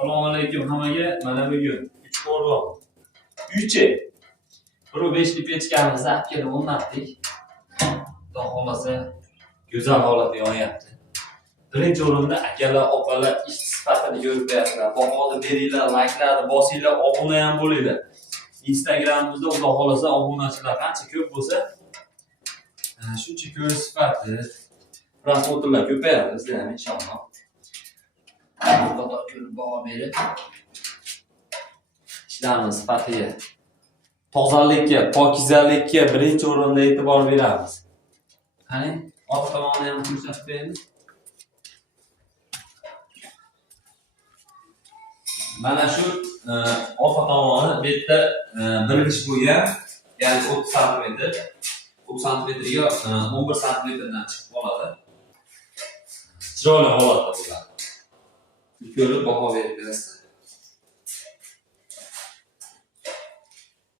Assalomu alaykum hammaga. Mana bugun 3 o'rloq. Uychi. 1.5 pechkamizni olib kelib o'rnatdik. Xudo xolasa go'zal holatda yonyapti. Birinchi o'rinda akalar, opalar ish sifatini ko'rib beringlar. Bahoni beringlar, layklarni bosinglar, obuna ham bo'linglar. Instagramimizda xudo xolasa obunachilar qancha ko'p bo'lsa, shuncha ko'rish sifati, prosmotrlar ko'payadi bizda ham inshaalloh. Bu qadar ko'rib baho berib, ishlarimiz sifatiga, tozalikka, pokizalikka birinchi o'rinda e'tibor beramiz. Qani, orqa tomonni ham ko'rsatib beramiz. Mana shu orqa tomoni bu yerda birlish bo'lgan, ya'ni 30 sm. 30 sm-ga 11 sm-dan chiqib qoladi. Chiroyli holatda bo'ladi. Ko'rib baho berib berasizlar.